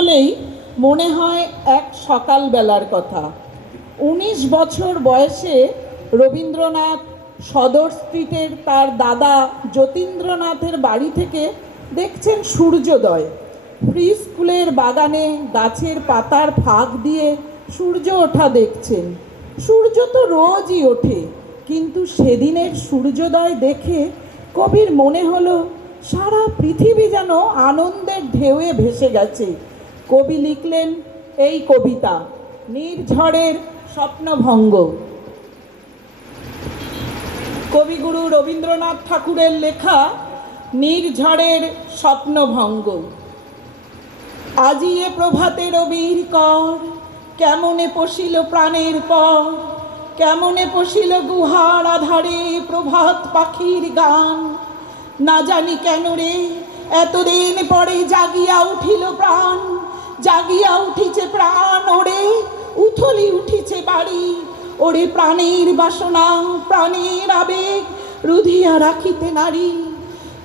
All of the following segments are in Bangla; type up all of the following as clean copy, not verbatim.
হলেই মনে হয় এক সকালবেলার কথা। ১৯ বছর বয়সে রবীন্দ্রনাথ সদর স্ট্রিটের তার দাদা যতীন্দ্রনাথের বাড়ি থেকে দেখছেন সূর্যোদয়। প্রি স্কুলের বাগানে গাছের পাতার ফাঁক দিয়ে সূর্য ওঠা দেখছেন। সূর্য তো রোজই ওঠে, কিন্তু সেদিনের সূর্যোদয় দেখে কবির মনে হলো সারা পৃথিবী যেন আনন্দের ঢেউয়ে ভেসে গেছে। কবি লিখলেন এই কবিতা, নির্ঝরের স্বপ্নভঙ্গ। কবিগুরু রবীন্দ্রনাথ ঠাকুরের লেখা নির্ঝরের স্বপ্নভঙ্গ। আজি এ প্রভাতে রবির কর, কেমনে পশিল প্রাণের পর, কেমনে পশিল গুহার আধারে প্রভাত পাখির গান। না জানি কেন রে এতদিন পরে জাগিয়া উঠিল প্রাণ, জাগিয়া উঠিছে প্রাণ ওরে, উথলি উঠিছে বাড়ি। ওরে প্রাণের বাসনা প্রাণের আবেগ রুধিয়া রাখিতে নারী।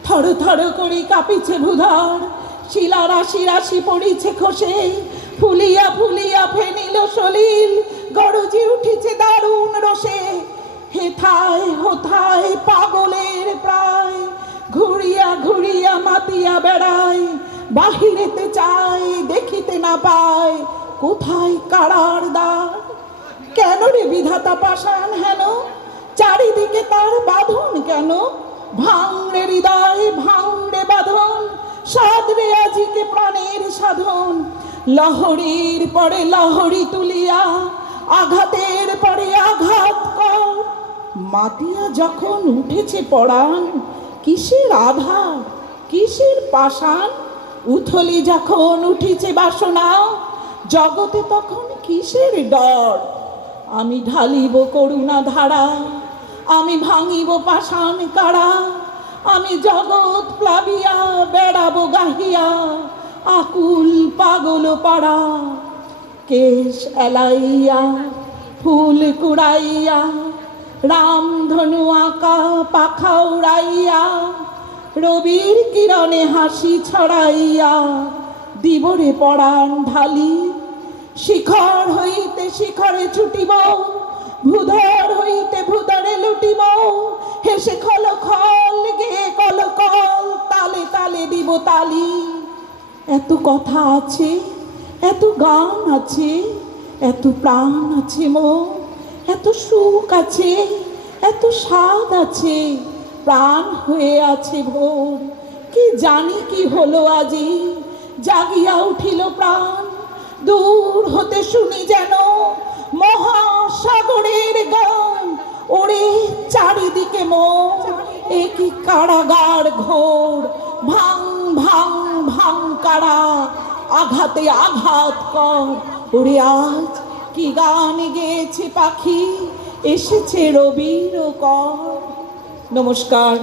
থর থর করে কাঁপিছে ভূধর, শিলা রাশি রাশি পড়িছে খসে, ফুলিয়া ফুলিয়া ফেনিল সলিল, গরজি উঠিছে দারুণ রসে। হেথায় হোথায় পাগলের প্রায়, ঘুরিয়া ঘুরিয়া মাতিয়া বেড়ায়। বাহিরেতে চাই দেখিতে না পায়, কোথায় কারার দ্বার। কেন রে বিধাতা পাষাণ হেন, চারিদিকে তার বাঁধন কেন। ভাঙড়ে হৃদয় ভাঙড়ে বাঁধন, সাধরে আজিকে প্রাণের সাধন। লহরীর পরে লহরী তুলিয়া, আঘাতের পরে আঘাত কর। মাতিয়া যখন উঠেছে পরাণ, কিসের আধার কিসের পাষাণ। উথলি যখন উঠিছে বাসনা, জগতে তখন কিসের ডর। আমি ঢালিব করুণা ধারা, আমি ভাঙিব পাষাণ কারা। আমি জগৎ প্লাবিয়া বেড়াবো গাহিয়া, আকুল পাগল পাড়া। কেশ এলাইয়া ফুল কুড়াইয়া, রামধনু আঁকা পাখা উড়াইয়া, রবির কিরণে হাসি ছড়াইয়া দিবরে পরাণ ঢালি। শিখর হইতে শিখরে ছুটিব, ভূধর হইতে ভূধরে লুটিব। হেসে খল খল গে কল কল, তালে তালে দিব তালি। এত কথা আছে, এত গান আছে, এত প্রাণ আছে মোর, এত সুখ আছে, এত স্বাদ আছে, প্রাণ হয়ে আছে ভোর। কি জানি কি হলো আজি, জাগিয়া উঠিল প্রাণ। দূর হতে শুনি যেন মহাসাগরের গান। ওরে চারিদিকে মোর এ কি কারাগার ঘোর। ভাঙ ভাঙ ভাঙ কারা, আঘাতে আঘাত কর। ওরে আজ কি গান গেয়েছে পাখি, এসেছে রবির কর। নমস্কার।